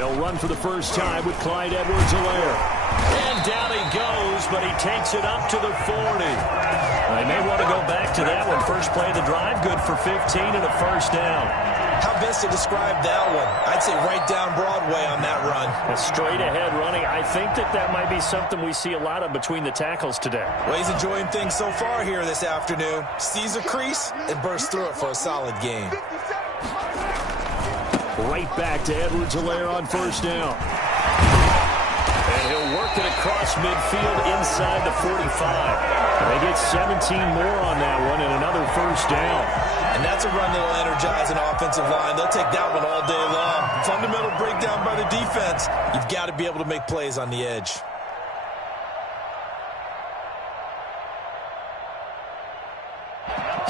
They'll run for the first time with Clyde Edwards-Helaire. And down he goes, but he takes it up to the 40. They may want to go back to that one. First play of the drive, good for 15 and a first down. How best to describe that one? I'd say right down Broadway on that run. A straight ahead running. I think that might be something we see a lot of between the tackles today. Well, he's enjoying things so far here this afternoon. Sees a crease and bursts through it for a solid gain. Right back to Edwards-Helaire on first down. And he'll work it across midfield inside the 45. And they get 17 more on that one and another first down. And that's a run that'll energize an offensive line. They'll take that one all day long. Fundamental breakdown by the defense. You've got to be able to make plays on the edge.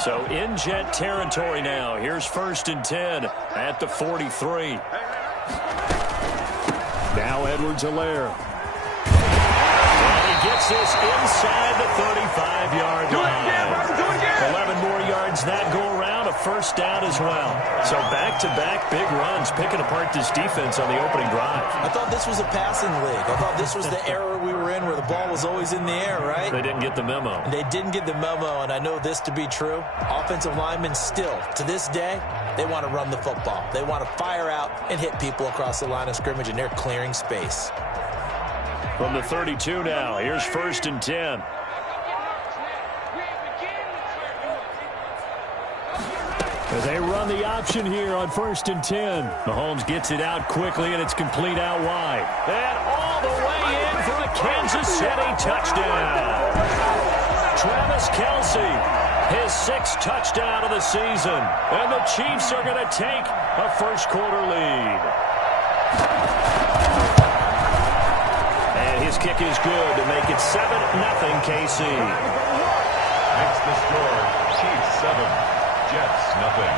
So in Jet territory now. Here's first and 10 at the 43. Now Edwards-Helaire. And he gets this inside the 35-yard line. 11 more yards that go around. A first down as well. So back-to-back big runs, picking apart this defense on the opening drive. I thought this was a passing league. I thought this was the era we were in where the ball was always in the air, right? They didn't get the memo. They didn't get the memo, and I know this to be true. Offensive linemen still, to this day, they want to run the football. They want to fire out and hit people across the line of scrimmage, and they're clearing space. From the 32 now, here's first and 10. They run the option here on first and 10. Mahomes gets it out quickly, and it's complete out wide. And all the way in for a Kansas City touchdown. Travis Kelce, his 6th touchdown of the season. And the Chiefs are going to take a first-quarter lead. And his kick is good to make it 7-0 KC. Makes the score Chiefs 7. Jets, nothing.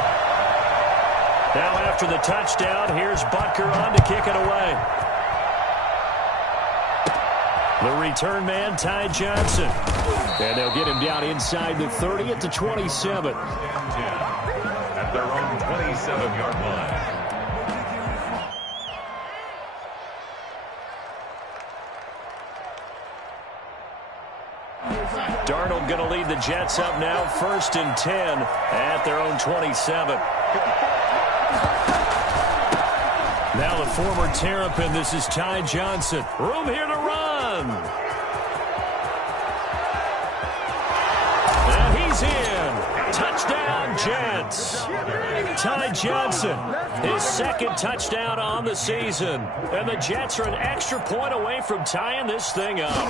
Now after the touchdown, here's Butker on to kick it away. The return man, Ty Johnson. And they'll get him down inside the 30 at the 27. At their own 27-yard line. Darnold going to lead the Jets up now, first and 10 at their own 27. Now the former Terrapin, this is Ty Johnson. Room here to run. And he's in. Touchdown, Jets. Ty Johnson, his 2nd touchdown on the season. And the Jets are an extra point away from tying this thing up.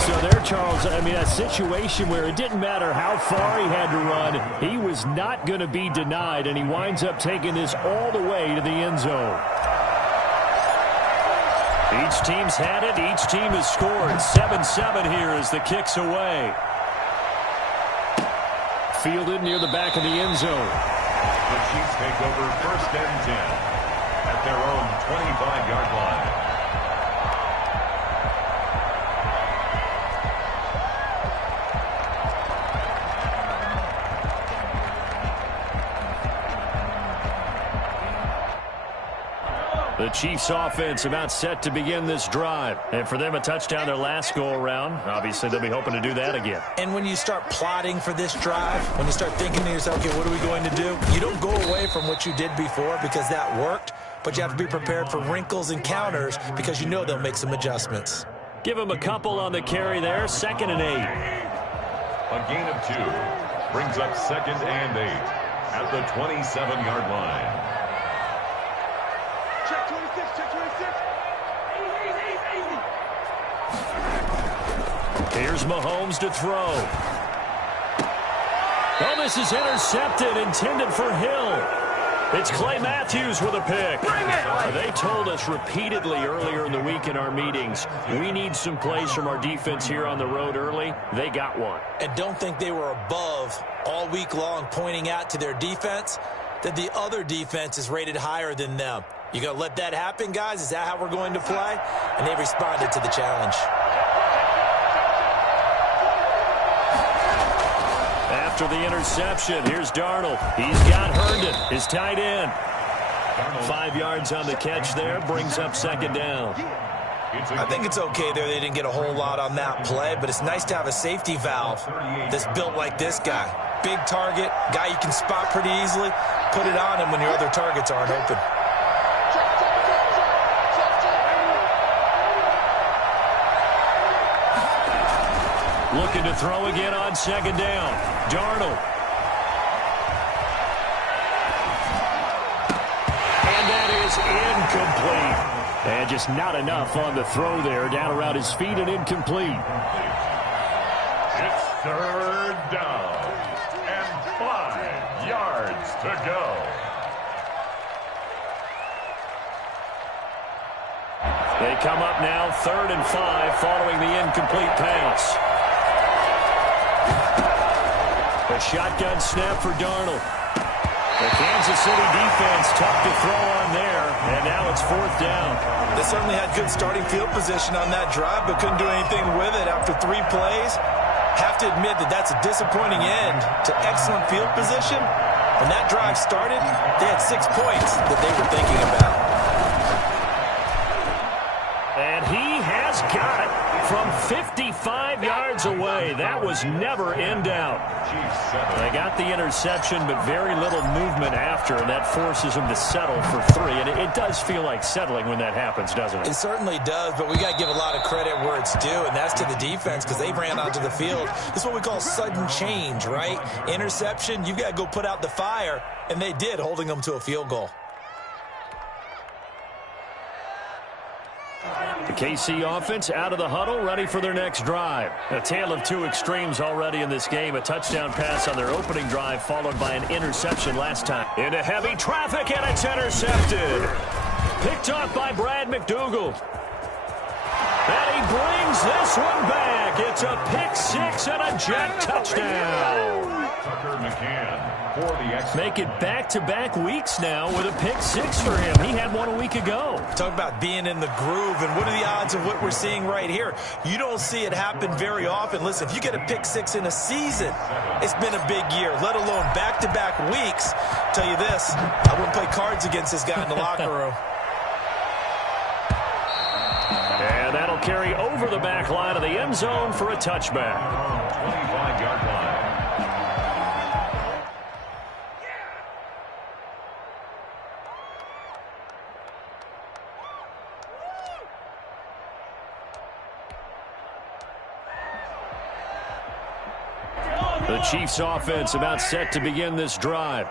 So there, Charles, I mean, a situation where it didn't matter how far he had to run. He was not going to be denied, and he winds up taking this all the way to the end zone. Each team's had it. Each team has scored. 7-7 here as the kick's away. Fielded near the back of the end zone. The Chiefs take over first and 10 at their own 25-yard line. The Chiefs offense about set to begin this drive. And for them, a touchdown their last go-around. Obviously, they'll be hoping to do that again. And when you start plotting for this drive, when you start thinking to yourself, okay, what are we going to do? You don't go away from what you did before because that worked, but you have to be prepared for wrinkles and counters because you know they'll make some adjustments. Give them a couple on the carry there, 2nd and 8. A gain of 2 brings up 2nd and 8 at the 27-yard line. Here's Mahomes to throw. Oh, this is intercepted, intended for Hill. It's Clay Matthews with a pick. They told us repeatedly earlier in the week in our meetings, we need some plays from our defense here on the road early. They got one. And don't think they were above all week long pointing out to their defense that the other defense is rated higher than them. You going to let that happen, guys? Is that how we're going to play? And they responded to the challenge. After the interception, here's Darnold. He's got Herndon, his tight end. 5 yards on the catch there, brings up second down. I think it's okay there. They didn't get a whole lot on that play, but it's nice to have a safety valve that's built like this guy. Big target, guy you can spot pretty easily. Put it on him when your other targets aren't open. Looking to throw again on second down. Darnold. And that is incomplete. And just not enough on the throw there. Down around his feet and incomplete. It's third down and 5 yards to go. They come up now 3rd and 5 following the incomplete pass. A shotgun snap for Darnold. The Kansas City defense tough to throw on there, and now it's 4th down. They certainly had good starting field position on that drive, but couldn't do anything with it after 3 plays. Have to admit that that's a disappointing end to excellent field position. When that drive started, they had 6 points that they were thinking about. And he has got it from 55 yards away. That was never in doubt. They got the interception, but very little movement after, and that forces them to settle for 3. And it does feel like settling when that happens, doesn't it? It certainly does, but we got to give a lot of credit where it's due, and that's to the defense because they ran onto the field. This is what we call sudden change, right? Interception, you've got to go put out the fire, and they did, holding them to a field goal. The KC offense out of the huddle, ready for their next drive. A tale of 2 extremes already in this game. A touchdown pass on their opening drive, followed by an interception last time. Into heavy traffic, and it's intercepted. Picked off by Brad McDougal. And he brings this one back. It's a pick 6 and a Jet touchdown. Tucker McCann for the extra. Make it back-to-back weeks now with a pick 6 for him. He had one a week ago. Talk about being in the groove, and what are the odds of what we're seeing right here? You don't see it happen very often. Listen, if you get a pick 6 in a season, it's been a big year, let alone back-to-back weeks. I'll tell you this, I wouldn't play cards against this guy in the locker room. And that'll carry over the back line of the end zone for a touchback. 25-yard line. The Chiefs offense about set to begin this drive.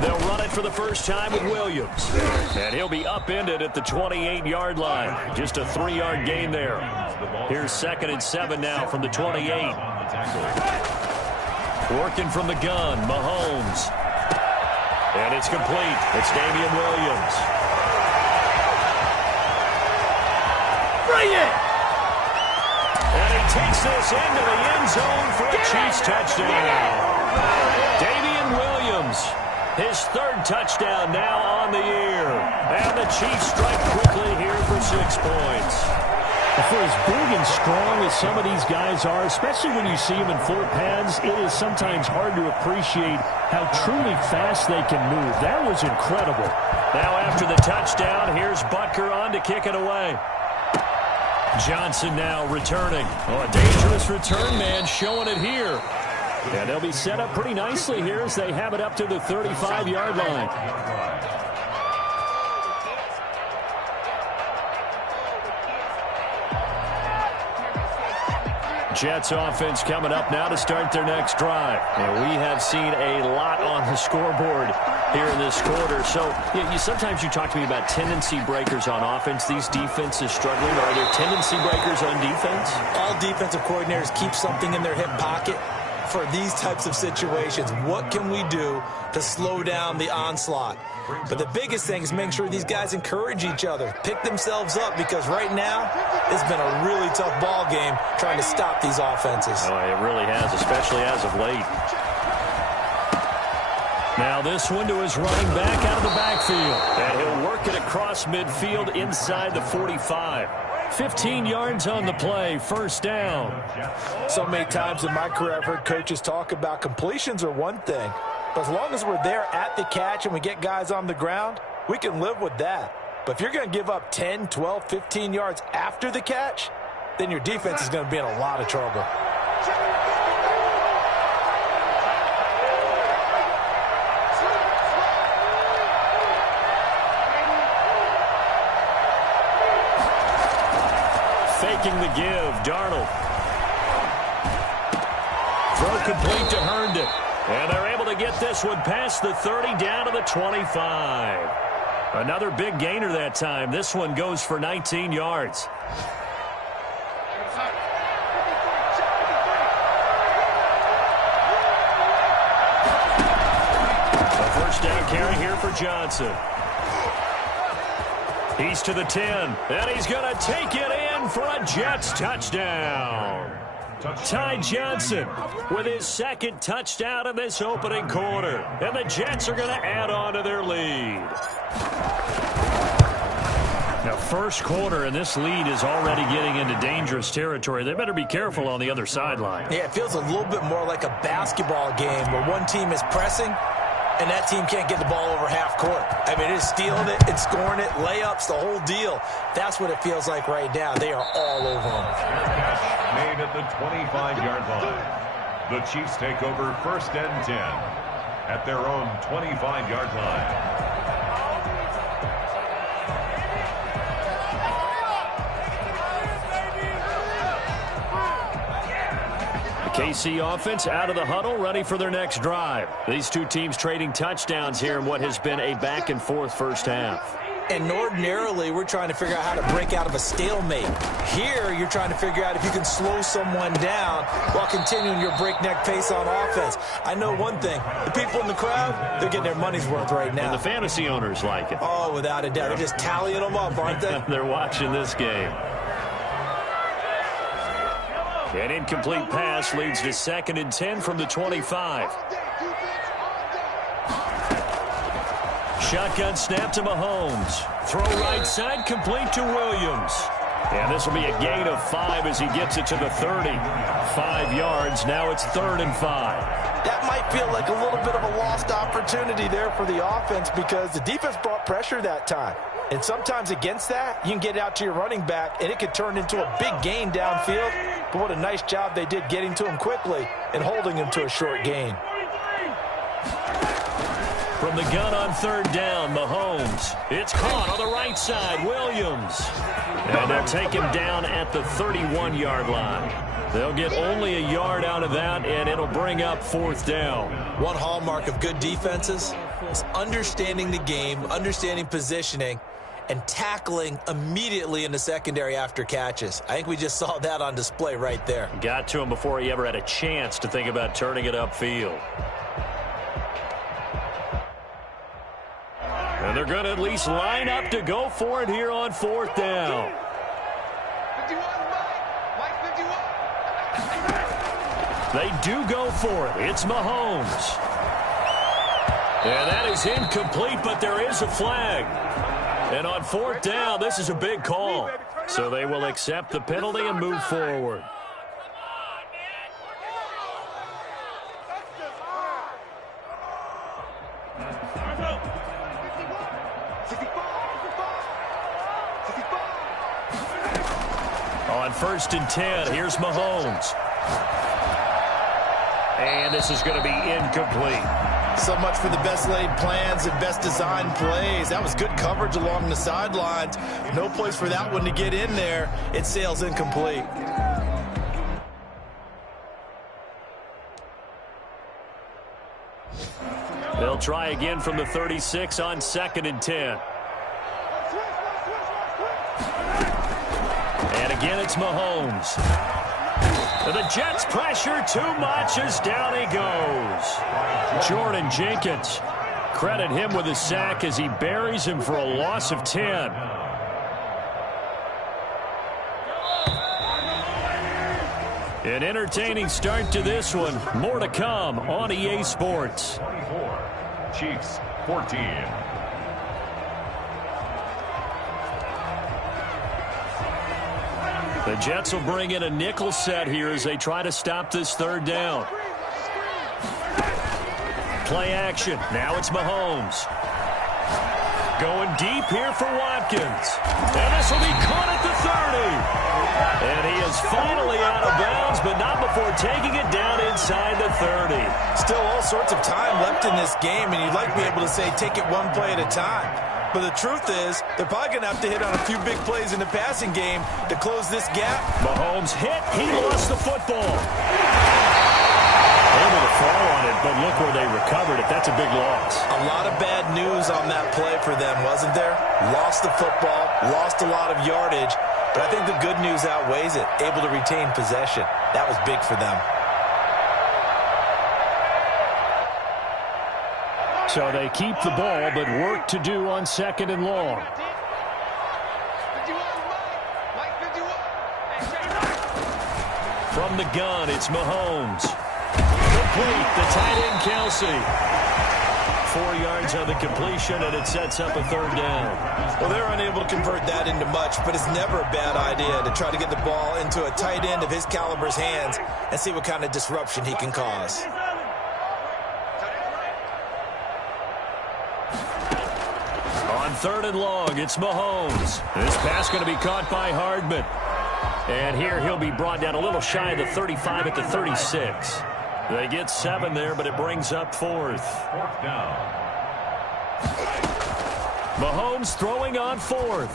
They'll run it for the first time with Williams. And he'll be upended at the 28-yard line. Just a 3-yard gain there. Here's 2nd and 7 now from the 28. Working from the gun, Mahomes. And it's complete. It's Damian Williams. Bring it! And he takes this into the end zone for a Chiefs touchdown. Damian Williams, his 3rd touchdown now on the year. And the Chiefs strike quickly here for 6 points. For as big and strong as some of these guys are, especially when you see them in full pads, it is sometimes hard to appreciate how truly fast they can move. That was incredible. Now after the touchdown, here's Butker on to kick it away. Johnson now returning. Oh, a dangerous return man showing it here. And they'll be set up pretty nicely here as they have it up to the 35-yard line. Jets offense coming up now to start their next drive. And we have seen a lot on the scoreboard here in this quarter. So sometimes you talk to me about tendency breakers on offense. These defenses struggling. Are there tendency breakers on defense? All defensive coordinators keep something in their hip pocket for these types of situations. What can we do to slow down the onslaught? But the biggest thing is make sure these guys encourage each other, pick themselves up, because right now it's been a really tough ball game trying to stop these offenses. Oh, it really has, especially as of late. Now this one to his running back out of the backfield. And he'll work it across midfield inside the 45. 15 yards on the play, 1st down. So many times in my career I've heard coaches talk about completions are one thing, But as long as we're there at the catch and we get guys on the ground, we can live with that. But if you're going to give up 10, 12, 15 yards after the catch, then your defense is going to be in a lot of trouble. Faking the give, Darnold. Throw complete to Herndon. And they're able to get this one past the 30 down to the 25. Another big gainer that time. This one goes for 19 yards. A first down carry here for Johnson. He's to the 10, and he's going to take it in for a Jets touchdown. Ty Johnson with his second touchdown in this opening quarter. And the Jets are going to add on to their lead. Now, first quarter, and this lead is already getting into dangerous territory. They better be careful on the other sideline. Yeah, it feels a little bit more like a basketball game where one team is pressing and that team can't get the ball over half court. I mean, it's stealing it, it's scoring it, layups, the whole deal. That's what it feels like right now. They are all over them. Made at the 25-yard line. The Chiefs take over first and 10 at their own 25-yard line. KC offense out of the huddle, ready for their next drive. These two teams trading touchdowns here in what has been a back-and-forth first half. And ordinarily, we're trying to figure out how to break out of a stalemate. Here, you're trying to figure out if you can slow someone down while continuing your breakneck pace on offense. I know one thing. The people in the crowd, they're getting their money's worth right now. And the fantasy owners like it. Oh, without a doubt. They're just tallying them up, aren't they? They're watching this game. An incomplete pass leads to 2nd and 10 from the 25. Shotgun snap to Mahomes. Throw right side, complete to Williams. And this will be a gain of 5 as he gets it to the 30. 5 yards. Now it's 3rd and 5. That might feel like a little bit of a lost opportunity there for the offense because the defense brought pressure that time. And sometimes against that, you can get out to your running back, and it could turn into a big gain downfield. But what a nice job they did getting to him quickly and holding him to a short gain. From the gun on 3rd down, Mahomes. It's caught on the right side, Williams. And they'll take him down at the 31-yard line. They'll get only a yard out of that, and it'll bring up 4th down. One hallmark of good defenses is understanding the game, understanding positioning, and tackling immediately in the secondary after catches. I think we just saw that on display right there. Got to him before he ever had a chance to think about turning it upfield. And they're going to at least line up to go for it here on 4th down. They do go for it. It's Mahomes. And that is incomplete, but there is a flag. And on 4th down, this is a big call. So they will accept the penalty and move forward. On 1st and 10, here's Mahomes. And this is going to be incomplete. So much for the best laid plans and best designed plays. That was good coverage along the sidelines. No place for that one to get in there. It sails incomplete. They'll try again from the 36 on 2nd and 10. And again, it's Mahomes. And the Jets pressure too much as down he goes. Jordan Jenkins. Credit him with a sack as he buries him for a loss of 10. An entertaining start to this one. More to come on EA Sports. 24, Chiefs 14. The Jets will bring in a nickel set here as they try to stop this 3rd down. play action. Now it's Mahomes. Going deep here for Watkins. And this will be caught at the 30. And he is finally out of bounds, but not before taking it down inside the 30. Still all sorts of time left in this game, and you'd like to be able to say take it one play at a time. But the truth is, they're probably going to have to hit on a few big plays in the passing game to close this gap. Mahomes hit. He lost the football. Able to fall on it, but look where they recovered it. That's a big loss. A lot of bad news on that play for them, wasn't there? Lost the football, lost a lot of yardage, but I think the good news outweighs it. Able to retain possession. That was big for them. So they keep the ball, but work to do on 2nd and long. From the gun, it's Mahomes. Complete, the tight end, Kelsey. 4 yards on the completion, and it sets up a 3rd down. Well, they're unable to convert that into much, but it's never a bad idea to try to get the ball into a tight end of his caliber's hands and see what kind of disruption he can cause. On 3rd and long, it's Mahomes. This pass going to be caught by Hardman. And here he'll be brought down a little shy of the 35 at the 36. They get 7 there, but it brings up 4th. 4th down. Mahomes throwing on 4th.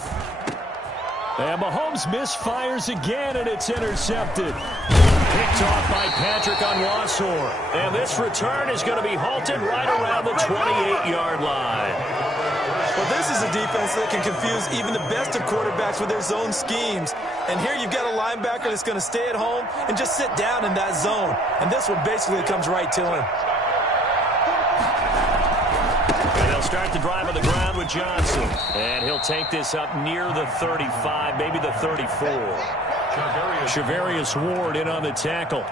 And Mahomes misfires again, and it's intercepted. Picked off by Patrick on Wassor. And this return is going to be halted right around the 28-yard line. Well, this is a defense that can confuse even the best of quarterbacks with their zone schemes. And here you've got a linebacker that's going to stay at home and just sit down in that zone. And this one basically comes right to him. And they'll start the drive on the ground with Johnson. And he'll take this up near the 35, maybe the 34. Charvarius Ward in on the tackle.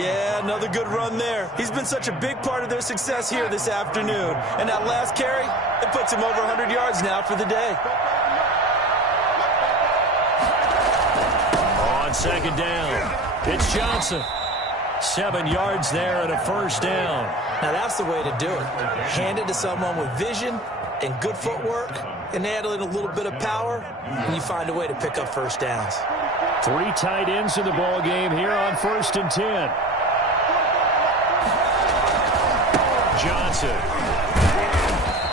Yeah, another good run there. He's been such a big part of their success here this afternoon. And that last carry, it puts him over 100 yards now for the day. On 2nd down, it's Johnson. 7 yards there and a 1st down. Now that's the way to do it. Hand it to someone with vision and good footwork, and add in a little bit of power, and you find a way to pick up 1st downs. 3 tight ends in the ball game here on 1st and 10. Johnson.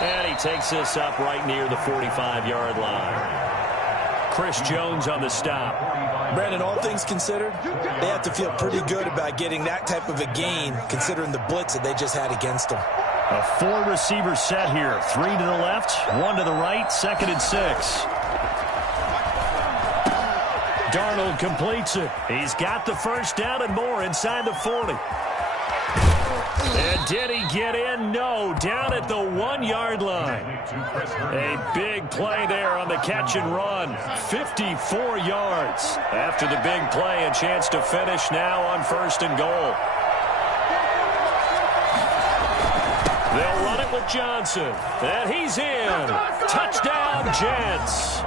And he takes this up right near the 45-yard line. Chris Jones on the stop. Brandon, all things considered, they have to feel pretty good about getting that type of a gain, considering the blitz that they just had against them. A 4-receiver set here. 3 to the left, 1 to the right, 2nd and 6. Darnold completes it. He's got the 1st down and more inside the 40. And did he get in? No. Down at the 1-yard line. A big play there on the catch and run. 54 yards. After the big play, a chance to finish now on 1st and goal. They'll run it with Johnson. And he's in. Touchdown, Jets.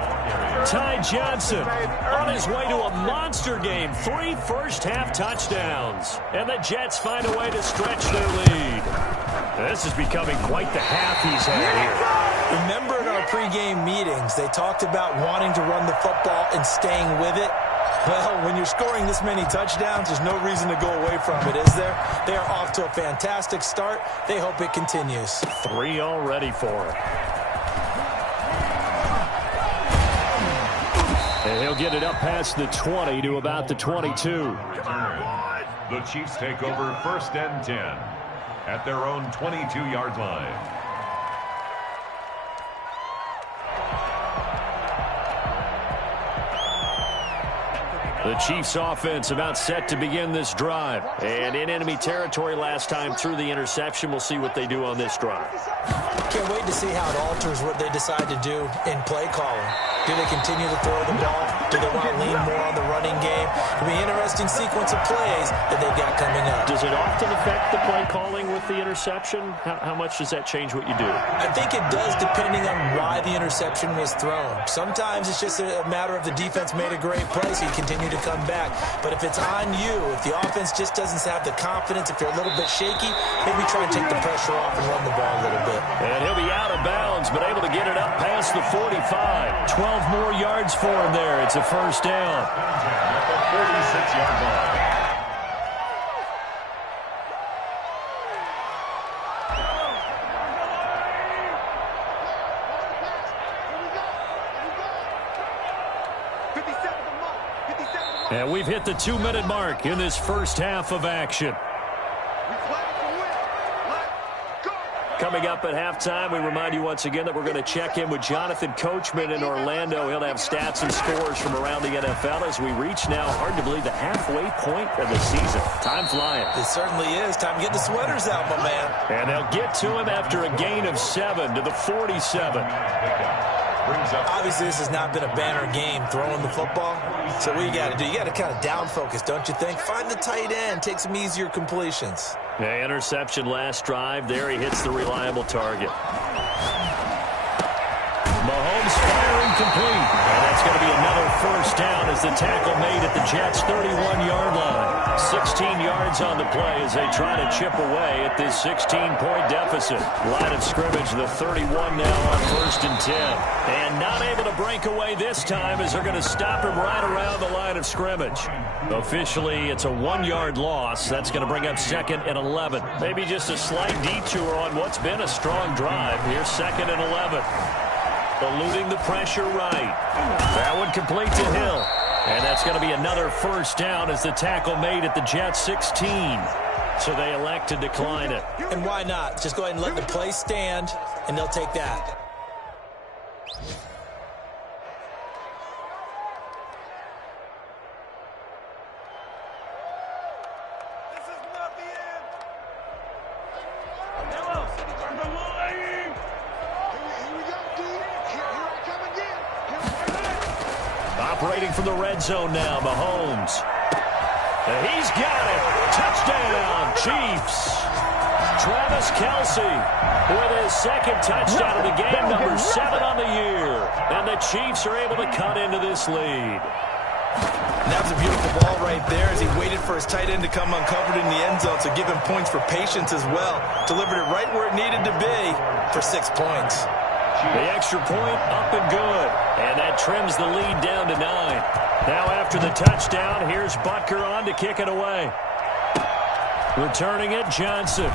Ty Johnson on his way to a monster game. 3 first-half touchdowns. And the Jets find a way to stretch their lead. This is becoming quite the half he's had here. Remember in our pregame meetings, they talked about wanting to run the football and staying with it. Well, when you're scoring this many touchdowns, there's no reason to go away from it, is there? They are off to a fantastic start. They hope it continues. 3 already for him. And he'll get it up past the 20 to about the 22. The Chiefs take over 1st and 10 at their own 22-yard line. The Chiefs offense about set to begin this drive. And in enemy territory last time through the interception. We'll see what they do on this drive. Can't wait to see how it alters what they decide to do in play calling. Do they continue to throw the ball? Do they want to lean more on the running game? It'll be an interesting sequence of plays that they've got coming up. Does it often affect the play calling with the interception? How much does that change what you do? I think it does, depending on why the interception was thrown. Sometimes it's just a matter of the defense made a great play, so you continue to come back. But if it's on you, if the offense just doesn't have the confidence, if they're a little bit shaky, maybe try and take the pressure off and run the ball a little bit. And he'll be out of bounds, but able to get it up past the 45. 12 more yards for him there. It's a first down. At the 46-yard line. And we've hit the 2-minute mark in this first half of action. Coming up at halftime, we remind you once again that we're going to check in with Jonathan Coachman in Orlando. He'll have stats and scores from around the NFL as we reach now, hard to believe, the halfway point of the season. Time flying. It certainly is. Time to get the sweaters out, my man. And they'll get to him after a gain of 7 to the 47. Obviously, this has not been a banner game throwing the football. So what you got to do, you got to kind of down focus, don't you think? Find the tight end, take some easier completions. Yeah, interception last drive. There he hits the reliable target. Mahomes firing complete. And that's going to be another first down as the tackle made at the Jets' 31-yard line. 16 yards on the play as they try to chip away at this 16-point deficit. Line of scrimmage, the 31 now on 1st and 10. And not able to break away this time as they're going to stop him right around the line of scrimmage. Officially, it's a 1-yard loss. That's going to bring up 2nd and 11. Maybe just a slight detour on what's been a strong drive. Here's 2nd and 11. Eluding the pressure right. That one complete to Hill. And that's going to be another first down as the tackle made at the Jets' 16. So they elect to decline it. And why not? Just go ahead and let the play stand, and they'll take that. Operating from the red zone now, Mahomes. And he's got it. Touchdown, Chiefs. Travis Kelce with his 2nd touchdown of the game, number 7 on the year. And the Chiefs are able to cut into this lead. And that was a beautiful ball right there as he waited for his tight end to come uncovered in the end zone, so give him points for patience as well. Delivered it right where it needed to be for 6 points. The extra point up and good. And that trims the lead down to 9. Now after the touchdown, here's Butker on to kick it away. Returning it, Johnson.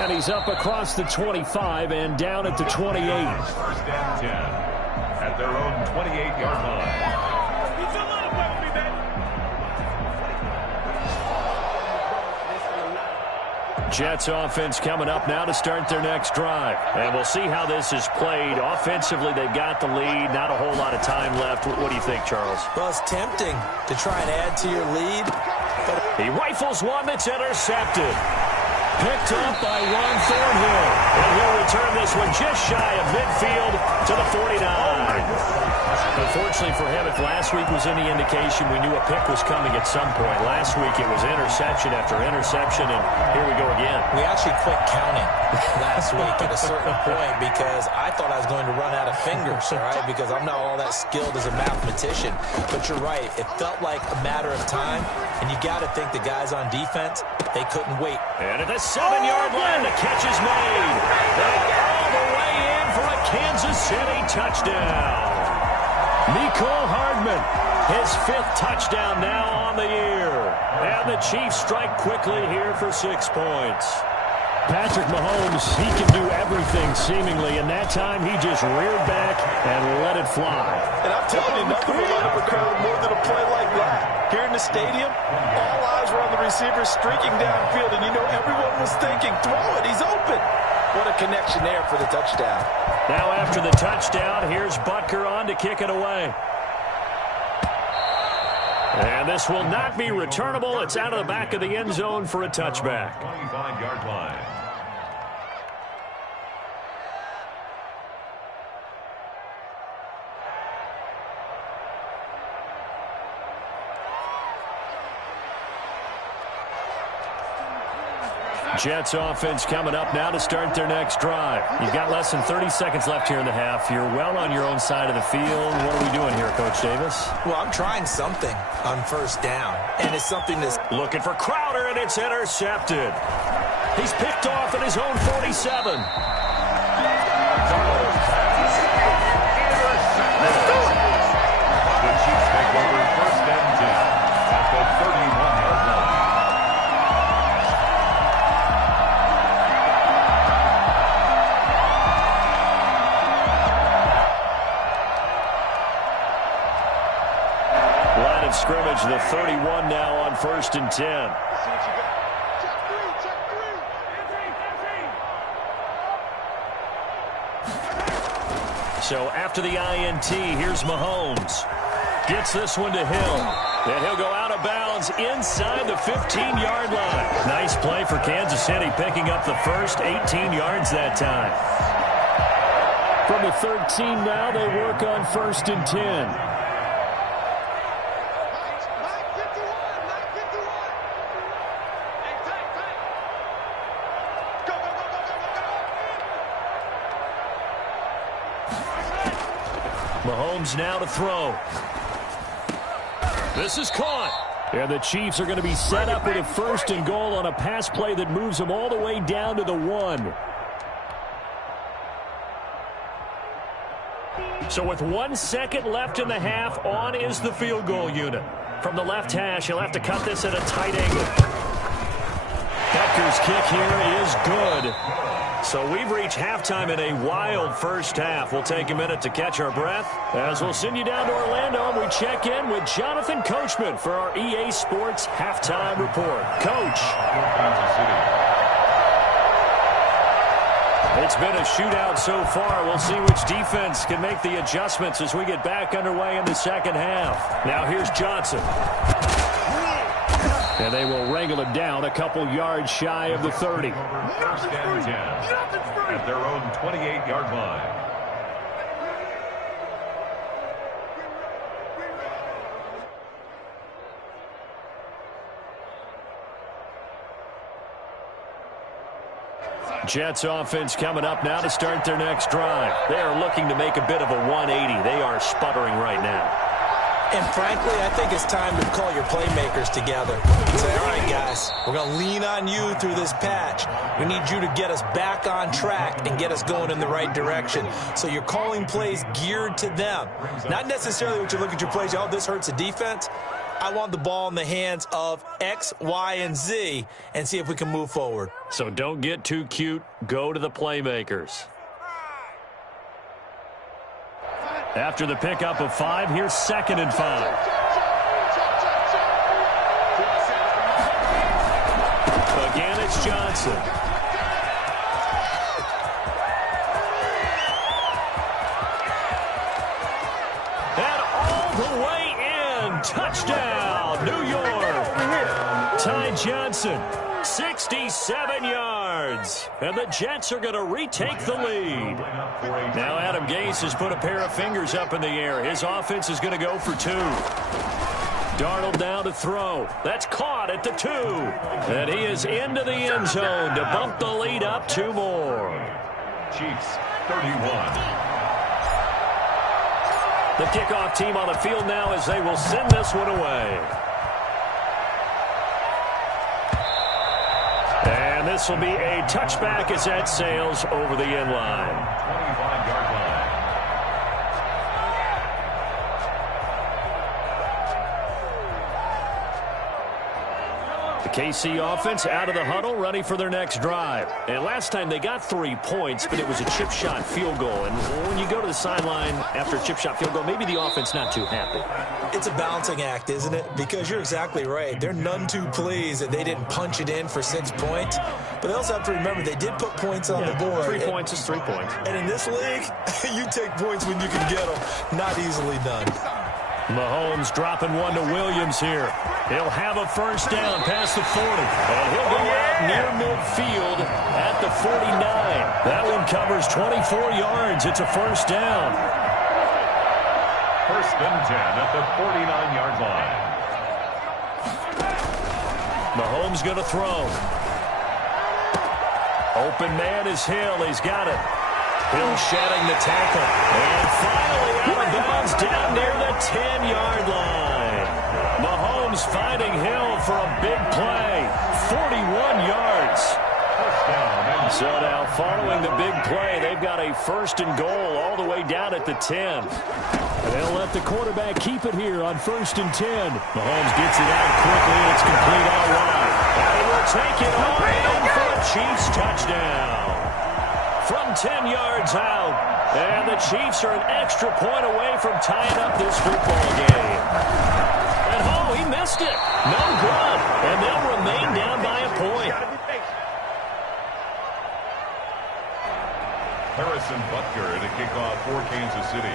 And he's up across the 25 and down at the 28. 1st and 10 at their own 28-yard line. Jets offense coming up now to start their next drive. And we'll see how this is played. Offensively, they've got the lead. Not a whole lot of time left. What do you think, Charles? Well, it's tempting to try and add to your lead. He rifles one that's intercepted. Picked up by Ron Thornhill. And he'll return this one just shy of midfield to the 49. Unfortunately for him, if last week was any indication, we knew a pick was coming at some point. Last week it was interception after interception, and here we go again. We actually quit counting last week at a certain point because I thought I was going to run out of fingers, all right, because I'm not all that skilled as a mathematician. But you're right. It felt like a matter of time, and you got to think the guys on defense, they couldn't wait. And at the 7-yard line, the catch is made. And all the way in for a Kansas City touchdown. Mecole Hardman, his 5th touchdown now on the year. And the Chiefs strike quickly here for 6 points. Patrick Mahomes, he can do everything seemingly, and that time he just reared back and let it fly. And I'm telling you, nothing will light up a crowd more than a play like that. Here in the stadium, all eyes were on the receiver streaking downfield, and you know everyone was thinking, throw it, he's open. What a connection there for the touchdown. Now after the touchdown, here's Butker on to kick it away. And this will not be returnable. It's out of the back of the end zone for a touchback. 25-yard line. Jets offense coming up now to start their next drive. You've got less than 30 seconds left here in the half. You're well on your own side of the field. What are we doing here, Coach Davis? Well, I'm trying something on first down, and it's something that's... Looking for Crowder, and it's intercepted. He's picked off at his own 47. The Chiefs take over first and 10 at the 31-yard line. Line of scrimmage, the 31 now on first and 10. So after the INT, here's Mahomes. Gets this one to Hill. And he'll go out of bounds inside the 15-yard line. Nice play for Kansas City, picking up the first 18 yards that time. From the 13 now, they work on first and 10. Mahomes now to throw. This is caught. And the Chiefs are going to be set up with a first and goal on a pass play that moves them all the way down to the 1. So with 1 second left in the half, on is the field goal unit. From the left hash, he'll have to cut this at a tight angle. Becker's kick here is good. So we've reached halftime in a wild first half. We'll take a minute to catch our breath as we'll send you down to Orlando and we check in with Jonathan Coachman for our EA Sports Halftime Report. Coach. It's been a shootout so far. We'll see which defense can make the adjustments as we get back underway in the second half. Now here's Johnson. And they will wrangle it down a couple yards shy of the 30. First and 10 at their own 28-yard line. Jets offense coming up now to start their next drive. They are looking to make a bit of a 180. They are sputtering right now. And frankly, I think it's time to call your playmakers together. Say, all right, guys, we're going to lean on you through this patch. We need you to get us back on track and get us going in the right direction. So you're calling plays geared to them. Not necessarily what you look at your plays, oh, this hurts the defense. I want the ball in the hands of X, Y, and Z and see if we can move forward. So don't get too cute. Go to the playmakers. After the pickup of 5, here's 2nd and 5. Again, it's Johnson. And all the way in. Touchdown, New York. Ty Johnson, 67 yards. And the Jets are going to retake the lead. Now Adam Gase has put a pair of fingers up in the air. His offense is going to go for 2. Darnold down to throw. That's caught at the 2. And he is into the end zone to bump the lead up 2 more. Chiefs 31. The kickoff team on the field now as they will send this one away. And this will be a touchback as that sails over the end line. 25-yard line. The KC offense out of the huddle, ready for their next drive. And last time they got 3 points, but it was a chip shot field goal. And when you go to the sideline after a chip shot field goal, maybe the offense not too happy. It's a balancing act, isn't it? Because you're exactly right. They're none too pleased that they didn't punch it in for 6 points. But they also have to remember they did put points on the board. 3 points is 3 points. And in this league, you take points when you can get them. Not easily done. Mahomes dropping one to Williams here. He'll have a first down past the 40. And he'll go out near midfield at the 49. That one covers 24 yards. It's a first down. First and 10 at the 49-yard line. Mahomes going to throw. Open man is Hill. He's got it. Hill shedding the tackle. And finally out of bounds down near the 10-yard line. Mahomes finding Hill for a big play. 41 yards. So now following the big play, they've got a 1st and goal all the way down at the 10. And they'll let the quarterback keep it here on 1st and 10. Mahomes gets it out quickly, and it's complete all wide. And he will take it all in for a Chiefs touchdown. From 10 yards out. And the Chiefs are an extra point away from tying up this football game. And oh, he missed it. No good. And they'll remain down by a point. Harrison Butker to kick off for Kansas City.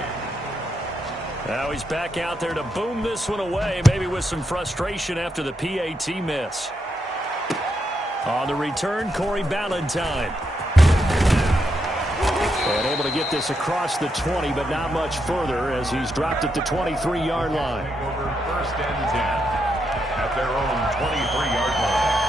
Now he's back out there to boom this one away, maybe with some frustration after the PAT miss. On the return, Corey Ballantyne. And able to get this across the 20, but not much further as he's dropped at the 23-yard line. Over 1st and 10 at their own 23-yard line.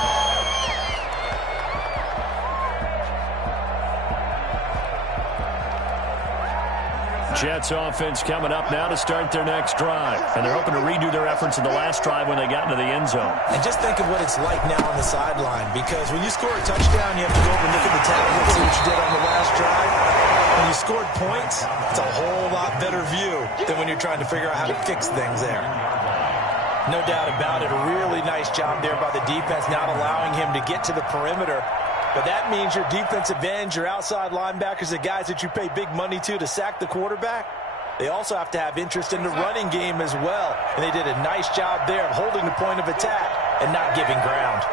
Jets offense coming up now to start their next drive. And they're hoping to redo their efforts in the last drive when they got into the end zone. And just think of what it's like now on the sideline, because when you score a touchdown, you have to go over and look at the tablet and see what you did on the last drive. When you scored points, it's a whole lot better view than when you're trying to figure out how to fix things there. No doubt about it. A really nice job there by the defense, not allowing him to get to the perimeter. But that means your defensive ends, your outside linebackers, the guys that you pay big money to sack the quarterback, they also have to have interest in the running game as well. And they did a nice job there of holding the point of attack and not giving ground.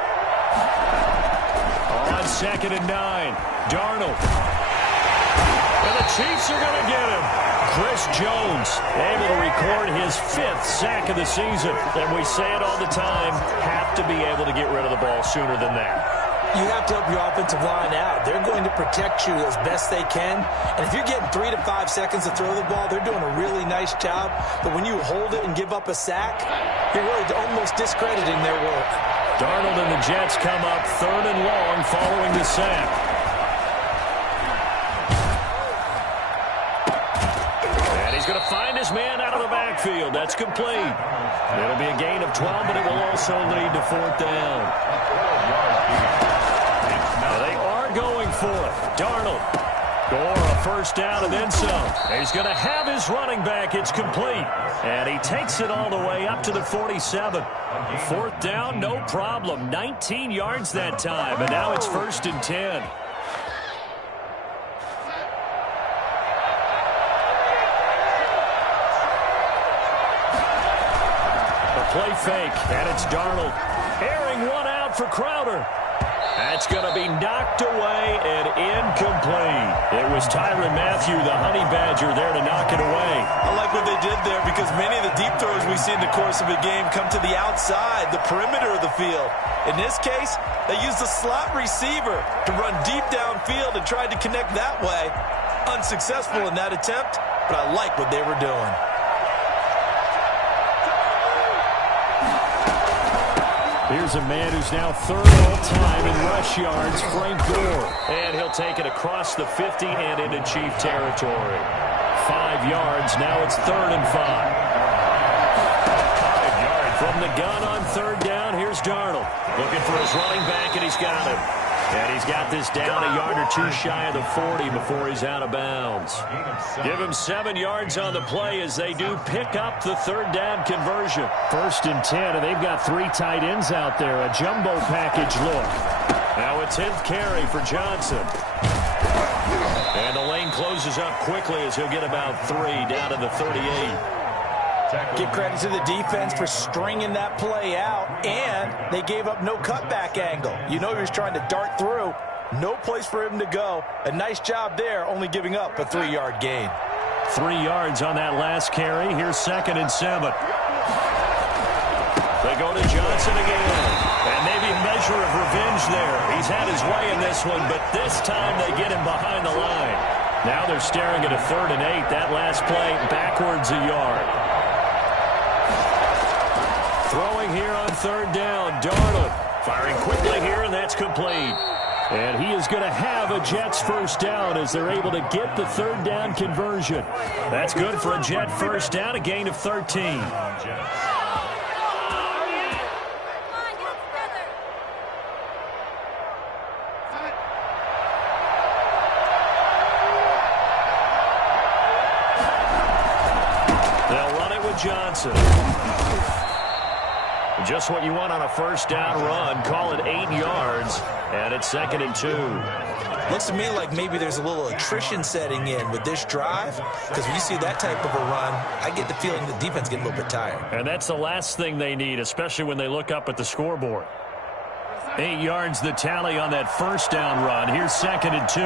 On 2nd and 9, Darnold. And the Chiefs are going to get him. Chris Jones able to record his 5th sack of the season. And we say it all the time, have to be able to get rid of the ball sooner than that. You have to help your offensive line out. They're going to protect you as best they can. And if you're getting 3 to 5 seconds to throw the ball, they're doing a really nice job. But when you hold it and give up a sack, you're really almost discrediting their work. Darnold and the Jets come up 3rd and long following the sack. And he's going to find his man out of the backfield. That's complete. It'll be a gain of 12, but it will also lead to 4th down. They are going for it. Darnold. Gore, a 1st down and then some. He's going to have his running back. It's complete. And he takes it all the way up to the 47. 4th down, no problem. 19 yards that time. And now it's 1st and 10. A play fake, and it's Darnold. Airing one out for Crowder. That's going to be knocked away and incomplete. It was Tyrann Mathieu, the Honey Badger, there to knock it away. I like what they did there because many of the deep throws we see in the course of a game come to the outside, the perimeter of the field. In this case, they used the slot receiver to run deep downfield and tried to connect that way. Unsuccessful in that attempt, but I like what they were doing. Here's a man who's now 3rd all-time in rush yards, Frank Gore. And he'll take it across the 50 and into Chief territory. 5 yards, now it's 3rd and 5. 5 yards from the gun on 3rd down, here's Darnold. Looking for his running back, and he's got him. And he's got this down a yard or 2 shy of the 40 before he's out of bounds. Give him 7 yards on the play as they do pick up the 3rd down conversion. 1st and 10, and they've got 3 tight ends out there. A jumbo package look. Now a 10th carry for Johnson. And the lane closes up quickly as he'll get about 3 down to the 38. Give credit to the defense for stringing that play out, and they gave up no cutback angle. You know he was trying to dart through. No place for him to go. A nice job there, only giving up a 3-yard gain. 3 yards on that last carry. Here's 2nd and 7. They go to Johnson again. And maybe a measure of revenge there. He's had his way in this one, but this time they get him behind the line. Now they're staring at a 3rd and 8. That last play backwards a yard. Throwing here on 3rd down, Darnold firing quickly here, and that's complete. And he is going to have a Jets first down as they're able to get the third down conversion. That's good for a Jet first down, a gain of 13. They'll run it with Johnson. Just what you want on a first down run. Call it 8 yards, and it's 2nd and 2. Looks to me like maybe there's a little attrition setting in with this drive, because when you see that type of a run, I get the feeling the defense getting a little bit tired. And that's the last thing they need, especially when they look up at the scoreboard. 8 yards the tally on that first down run. Here's 2nd and 2.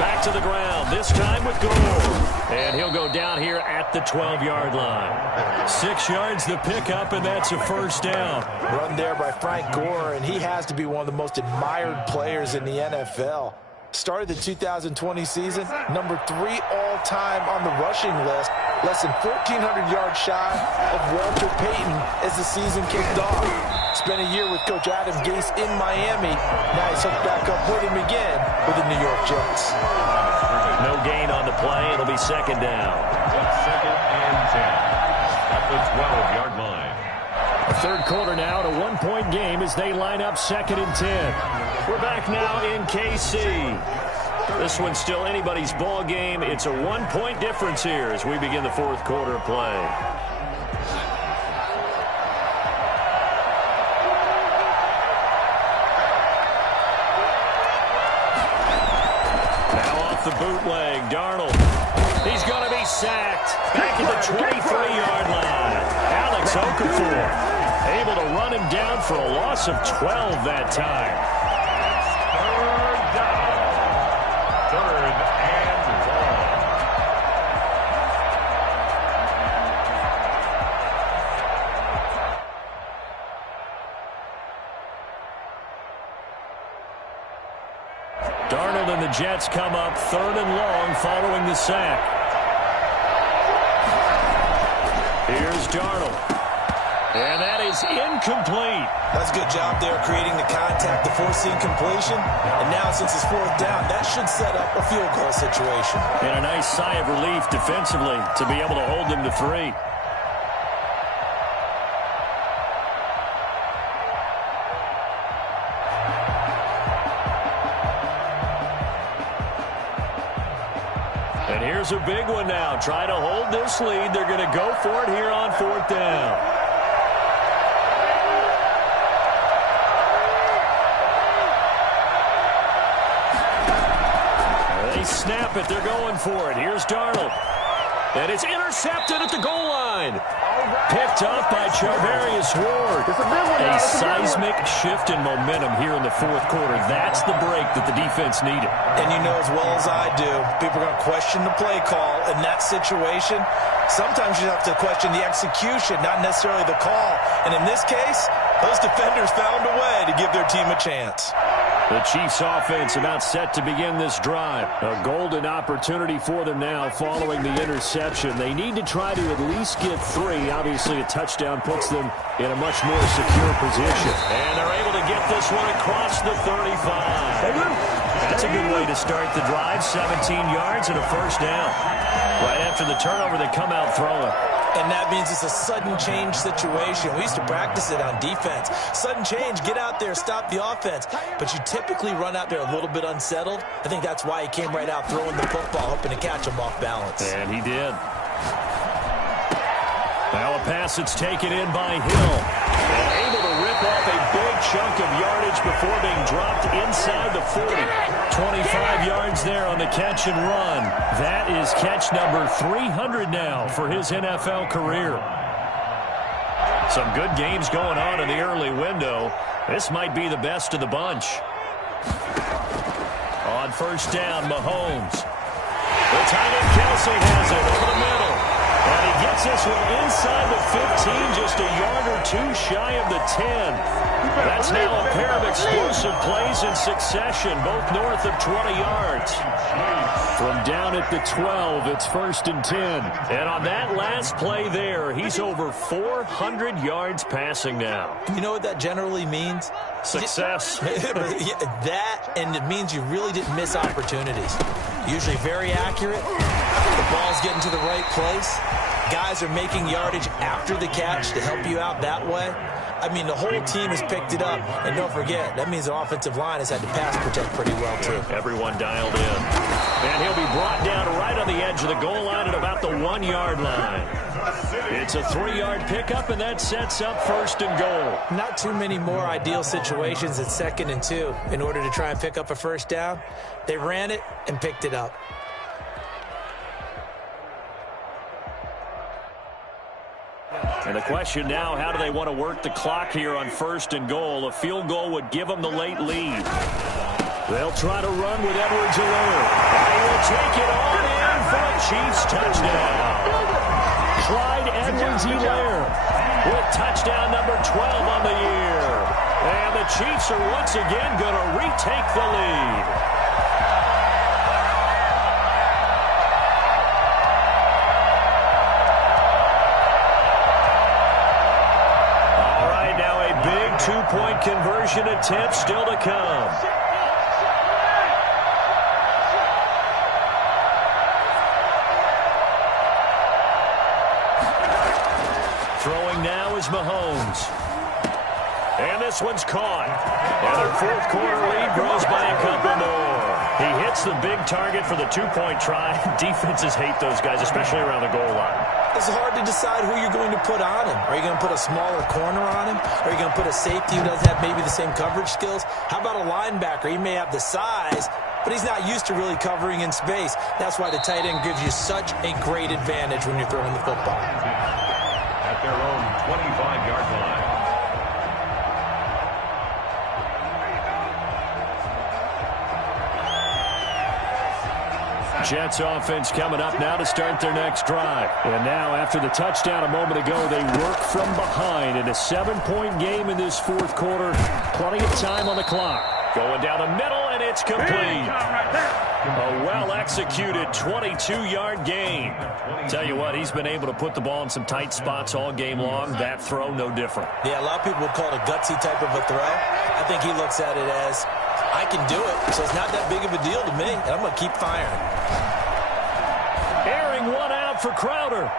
Back to the ground, this time with Gould. And he'll go down here at the 12-yard line. 6 yards the pickup, and that's a first down. Run there by Frank Gore, and he has to be one of the most admired players in the NFL. Started the 2020 season, number 3 all-time on the rushing list, less than 1,400 yards shy of Walter Payton as the season kicked off. Spent a year with Coach Adam Gase in Miami. Now he's hooked back up with him again with the New York Jets. No gain on the play. It'll be 2nd down. 2nd and 10 at the 12-yard line. A third quarter now, a 1-point game as they line up 2nd and 10. We're back now in KC. This one's still anybody's ball game. It's a 1-point difference here as we begin the 4th quarter of play. The bootleg, Darnold. He's going to be sacked. Back at the 23-yard line. Alex Okafor able to run him down for a loss of 12 that time. 3rd down. 3rd and long. Darnold and the Jets come up 3rd and long following the sack. Here's Darnold. And that is incomplete. That's a good job there creating the contact, the forcing completion. And now since it's 4th down, that should set up a field goal situation. And a nice sigh of relief defensively to be able to hold them to 3. And here's a big one now. Try to hold this lead. They're going to go for it here on 4th down. They snap it. They're going for it. Here's Darnold. And it's intercepted at the goal line. Picked up by Charvarius Ward. A seismic shift in momentum here in the 4th quarter. That's the break that the defense needed. And you know as well as I do, people are going to question the play call in that situation. Sometimes you have to question the execution, not necessarily the call. And in this case, those defenders found a way to give their team a chance. The Chiefs offense about set to begin this drive. A golden opportunity for them now following the interception. They need to try to at least get 3. Obviously, a touchdown puts them in a much more secure position. And they're able to get this one across the 35. That's a good way to start the drive. 17 yards and a first down. Right after the turnover, they come out throwing. And that means it's a sudden change situation. We used to practice it on defense. Sudden change, get out there, stop the offense. But you typically run out there a little bit unsettled. I think that's why he came right out throwing the football, hoping to catch him off balance. And he did. Now a pass that's taken in by Hill. And able to rip off a big chunk of yardage before being dropped inside the 40. 25 yards there on the catch and run. That is catch number 300 now for his NFL career. Some good games going on in the early window. This might be the best of the bunch. On first down, Mahomes. The tight end Kelsey has it over the middle. And he gets this one inside the 15, just a yard or two shy of the 10. That's now a pair of explosive plays in succession, both north of 20 yards. From down at the 12, it's 1st and 10. And on that last play there, he's over 400 yards passing now. You know what that generally means? Success. That, and it means you really didn't miss opportunities. Usually very accurate. The ball's getting to the right place. Guys are making yardage after the catch to help you out that way. I mean, the whole team has picked it up. And don't forget, that means the offensive line has had to pass protect pretty well, too. Everyone dialed in. And he'll be brought down right on the edge of the goal line at about the 1-yard line. It's a 3-yard pickup, and that sets up 1st and goal. Not too many more ideal situations at 2nd and 2 in order to try and pick up a first down. They ran it and picked it up. And the question now, how do they want to work the clock here on 1st and goal? A field goal would give them the late lead. They'll try to run with Edwards-Helaire. And he will take it on in for a Chiefs touchdown. Clyde Edwards-Helaire with touchdown number 12 on the year. And the Chiefs are once again going to retake the lead. Two-point conversion attempt still to come. Throwing now is Mahomes. And this one's caught. And their 4th quarter lead grows by a couple more. He hits the big target for the 2-point try. Defenses hate those guys, especially around the goal line. It's hard to decide who you're going to put on him. Are you going to put a smaller corner on him? Are you going to put a safety who doesn't have maybe the same coverage skills? How about a linebacker? He may have the size, but he's not used to really covering in space. That's why the tight end gives you such a great advantage when you're throwing the football. At their own 25-yard line. Jets offense coming up now to start their next drive. And now, after the touchdown a moment ago, they work from behind in a 7-point game in this 4th quarter. Plenty of time on the clock. Going down the middle, and it's complete. A well-executed 22-yard gain. Tell you what, he's been able to put the ball in some tight spots all game long. That throw, no different. Yeah, a lot of people would call it a gutsy type of a throw. I think he looks at it as, I can do it, so it's not that big of a deal to me, and I'm going to keep firing. Airing one out for Crowder.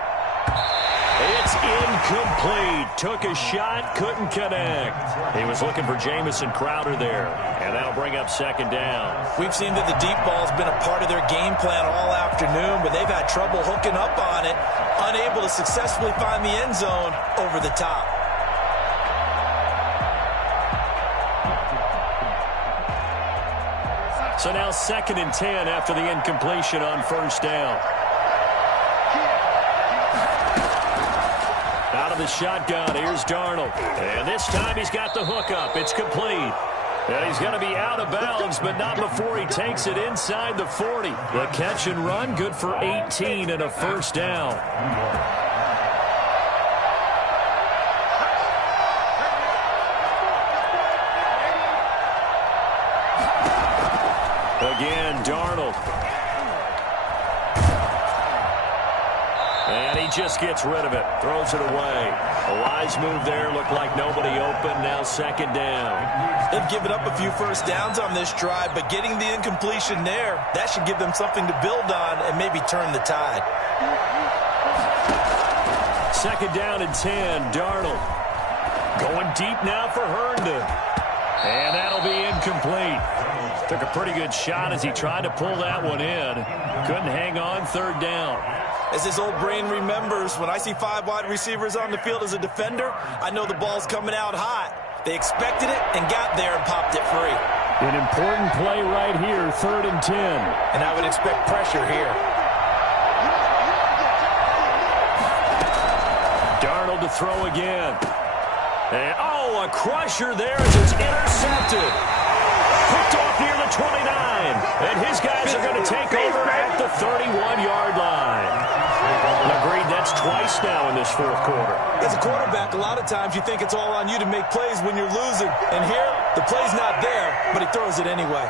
It's incomplete. Took a shot, couldn't connect. He was looking for Jamison Crowder there, and that'll bring up 2nd down. We've seen that the deep ball's been a part of their game plan all afternoon, but they've had trouble hooking up on it, unable to successfully find the end zone over the top. So now 2nd and 10 after the incompletion on 1st down. Out of the shotgun, here's Darnold. And this time he's got the hook up. It's complete. And he's going to be out of bounds, but not before he takes it inside the 40. The catch and run, good for 18 and a 1st down. Again, Darnold. And he just gets rid of it. Throws it away. A wise move there. Looked like nobody open. Now 2nd down. They've given up a few first downs on this drive, but getting the incompletion there, that should give them something to build on and maybe turn the tide. 2nd down and 10. Darnold. Going deep now for Herndon. And that'll be incomplete. Took a pretty good shot as he tried to pull that one in. Couldn't hang on. 3rd down. As his old brain remembers, when I see 5 wide receivers on the field as a defender, I know the ball's coming out hot. They expected it and got there and popped it free. An important play right here, 3rd and 10. And I would expect pressure here. Darnold to throw again. And, a crusher there as it's intercepted. Picked off near the 29. And his guys are going to take over at the 31-yard line. Agreed, that's twice now in this fourth quarter. As a quarterback, a lot of times you think it's all on you to make plays when you're losing. And here, the play's not there, but he throws it anyway.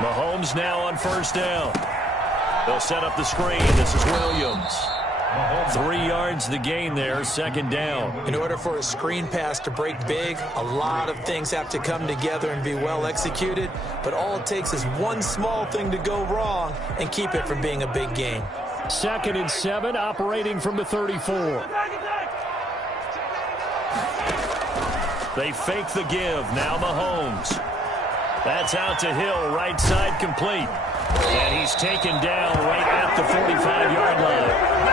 Mahomes now on first down. They'll set up the screen. This is Williams. 3 yards the gain there, second down. In order for a screen pass to break big, a lot of things have to come together and be well executed. But all it takes is one small thing to go wrong and keep it from being a big gain. 2nd and 7, operating from the 34. They fake the give. Now Mahomes. That's out to Hill, right side complete. And he's taken down right at the 45-yard line.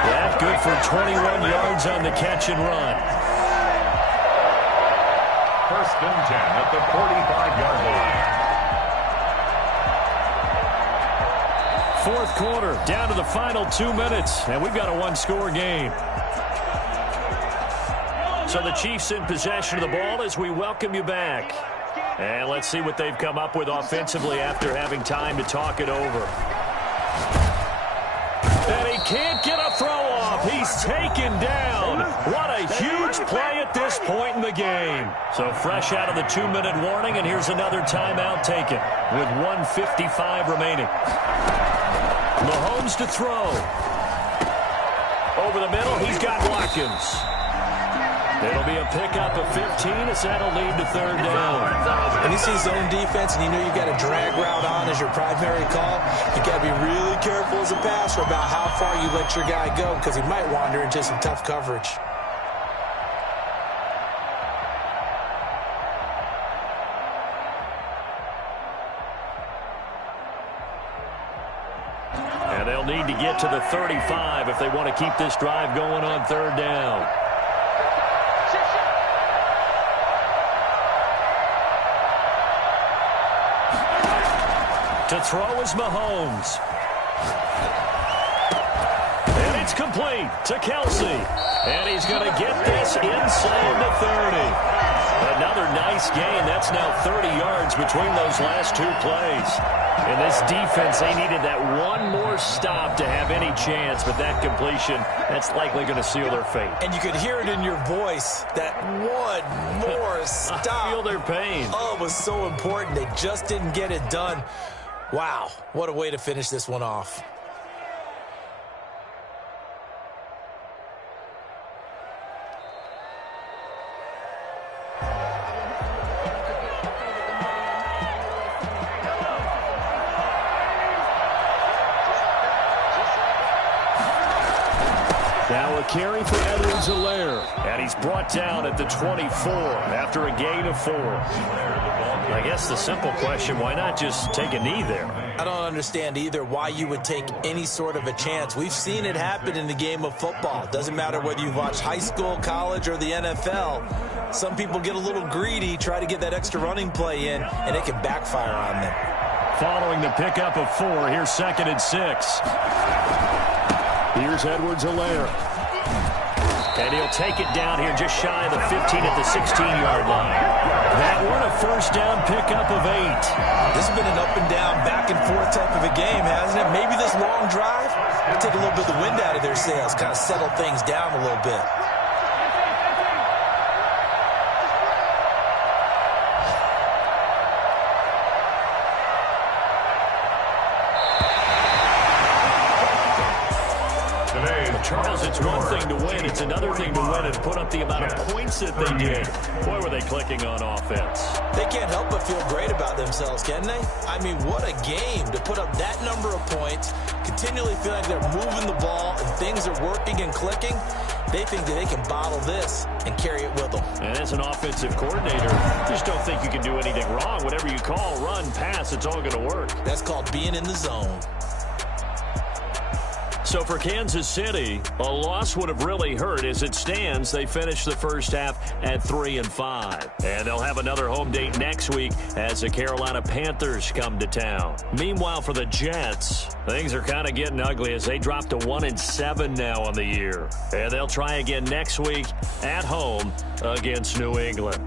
That good for 21 yards on the catch and run. 1st and 10 at the 45-yard line. Fourth quarter, down to the final 2 minutes, and we've got a one-score game. So the Chiefs in possession of the ball as we welcome you back. And let's see what they've come up with offensively after having time to talk it over. And he can't get a throw off. He's taken down. What a huge play at this point in the game. So fresh out of the 2-minute warning, and here's another timeout taken with 1:55 remaining. Mahomes to throw. Over the middle, he's got Watkins. It'll be a pickup of 15 as that'll lead to third down. When you see zone defense and you know you've got a drag route on as your primary call, you got to be really careful as a passer about how far you let your guy go because he might wander into some tough coverage. And they'll need to get to the 35 if they want to keep this drive going on third down. To throw is Mahomes. And it's complete to Kelsey. And he's going to get this inside the 30. Another nice gain. That's now 30 yards between those last 2 plays. In this defense, they needed that one more stop to have any chance, but that completion, that's likely going to seal their fate. And you could hear it in your voice, that one more stop. I feel their pain. Oh, it was so important. They just didn't get it done. Wow, what a way to finish this one off. Now a carry for Edwards-Helaire. And he's brought down at the 24 after a gain of 4. I guess the simple question, why not just take a knee there? I don't understand either why you would take any sort of a chance. We've seen it happen in the game of football. It doesn't matter whether you've watched high school, college, or the NFL. Some people get a little greedy, try to get that extra running play in, and it can backfire on them. Following the pickup of 4, here's 2nd and 6. Here's Edwards-Helaire. And he'll take it down here just shy of the 15 at the 16-yard line. That one a first down pickup of 8. This has been an up and down, back and forth type of a game, hasn't it? Maybe this long drive will take a little bit of the wind out of their sails, kind of settle things down a little bit. Charles, it's one thing to win. It's another thing to win and put up the amount of points that they did. Boy, were they clicking on offense. They can't help but feel great about themselves, can they? I mean, what a game to put up that number of points, continually feel like they're moving the ball and things are working and clicking. They think that they can bottle this and carry it with them. And as an offensive coordinator, you just don't think you can do anything wrong. Whatever you call, run, pass, it's all going to work. That's called being in the zone. So for Kansas City, a loss would have really hurt. As it stands, they finished the first half at 3-5. And they'll have another home date next week as the Carolina Panthers come to town. Meanwhile, for the Jets, things are kind of getting ugly as they drop to 1-7 now on the year. And they'll try again next week at home against New England.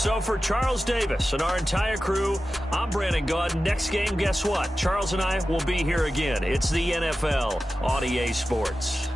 So for Charles Davis and our entire crew, I'm Brandon Gaud. Next game, guess what? Charles and I will be here again. It's the NFL on EA Sports.